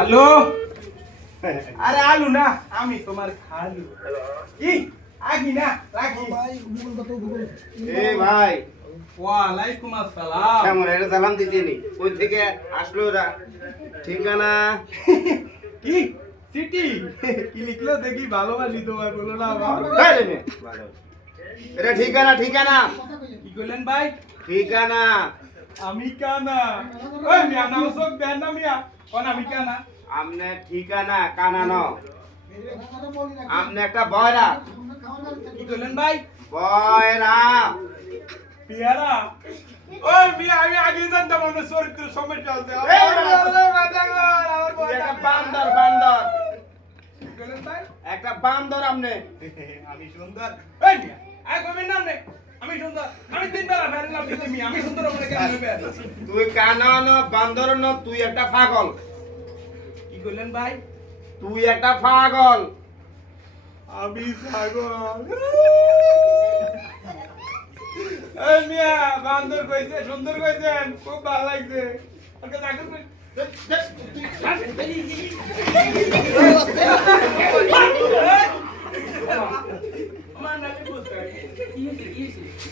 আলু আরে আলু না আমি তোমার খালু কি আগি না রাখি এ ভাই ওয়ালাইকুম আসসালাম কেমন এটা সালাম দিতেনি কই থেকে আসলো ওরা ঠিকানা কি সিটি কি লিখলো দেখি ভালোবাসি তোমায় বলো না বাবা এই রে মেয়ে, ভালো। এটা ঠিকানা ঠিকানা কি কইলেন ভাই ঠিকানা আমি কানা ওই মিয়া নাও সব দেন না মিয়া কোন আমি কানা আমনে ঠিকানা কানা ন আমনে একটা বয়রা কি কইলেন ভাই বয়রা পিয়ারা ওই মিয়া আমি আগে জানতাম আমার চরিত্র সমস্যা আছে এই তুই একটা বান্দর বান্দর কি কইলেন ভাই একটা বান্দর আমনে আমি সুন্দর এই মিয়া আই কইবেন না আপনি আমি সুন্দর আমি তিন বেলা ফেরলাম দিতে মিয়া আমি সুন্দর বলে কেন হইবে তুই কানা ন বান্দর ন তুই একটা পাগল কি কইলেন ভাই তুই একটা পাগল আমি ছাগল এই মিয়া বান্দর কইছে সুন্দর কইছেন খুব ভালো লাগছে ওকে চাকর কই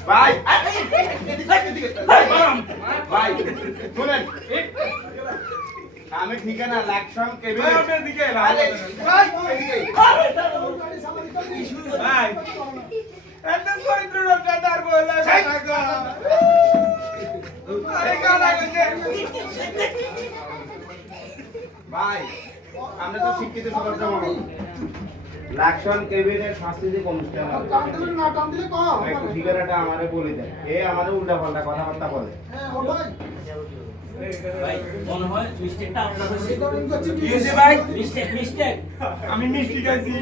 ভাই ভাই শুনেন আমি ঠিকানা লাকসাম কেবিন আপনার দিকে ভাই ভাই এত চরিত্র রক্ষাদার বলে আরে কানা কইছে ভাই আমরা তো শিক্ষিত সবার মানুষ লাকসাম কেবিনের সাংস্কৃতিক অনুষ্ঠান একটু ঠিকানাটা আমারে বলে দেয় এ আমারে উল্টা পাল্টা কথাবার্তা বলে ভাই মনে হয় মিস্টেকটা আপনার হয়েছে কি হইছে ভাই মিস্টেক আমি মিষ্টি খাইছি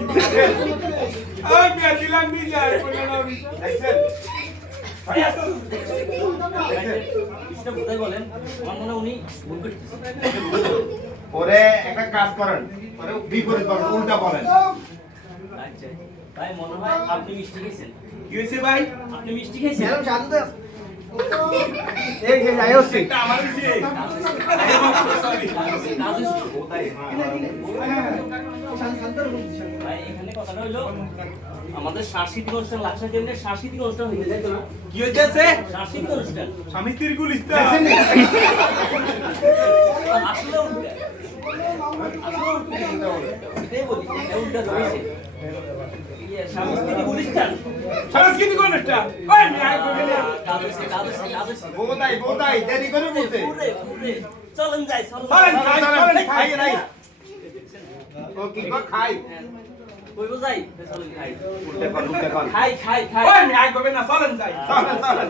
ওই মিয়া দিলাম দিয়ে যায় বলে না দেখছেন মিস্টার বোধাই বলেন আমার মনে হয় উনি ভুল করতেছেন ওরে একটা কাজ করেন ওরে বিপরীত বলেন উল্টা বলেন আচ্ছা ভাই মনে হয় আপনি মিষ্টি খেয়েছেন কি হইছে ভাই আপনি মিষ্টি খেয়েছেন এই যে যাই হচ্ছে এটা আমার হইছে ভাই এখানে কথাটা হলো আমাদের সাংস্কৃতিক অনুষ্ঠান লাকসাম কেন্দ্রের সাংস্কৃতিক অনুষ্ঠান হইতে যাইতো না কি হইতেছে সাংস্কৃতিক অনুষ্ঠান স্বামী স্ত্রীর গুলিস্তা আসলে উল্টা এটাই বলি এটা উল্টা হয়েছে সাংস্কৃতিক অনুষ্ঠান সাংস্কৃতিক অনুষ্ঠান ওই মিয়া কইবে না বোধাই দেরি করে বলতে চলেন যাই চলেন খাই খাই নাই ও কি খাই কইব যাই চলেন খাই উল্টা কর খাই খাই খাই ওই মিয়া কইবে না চলেন যাই চলেন চলেন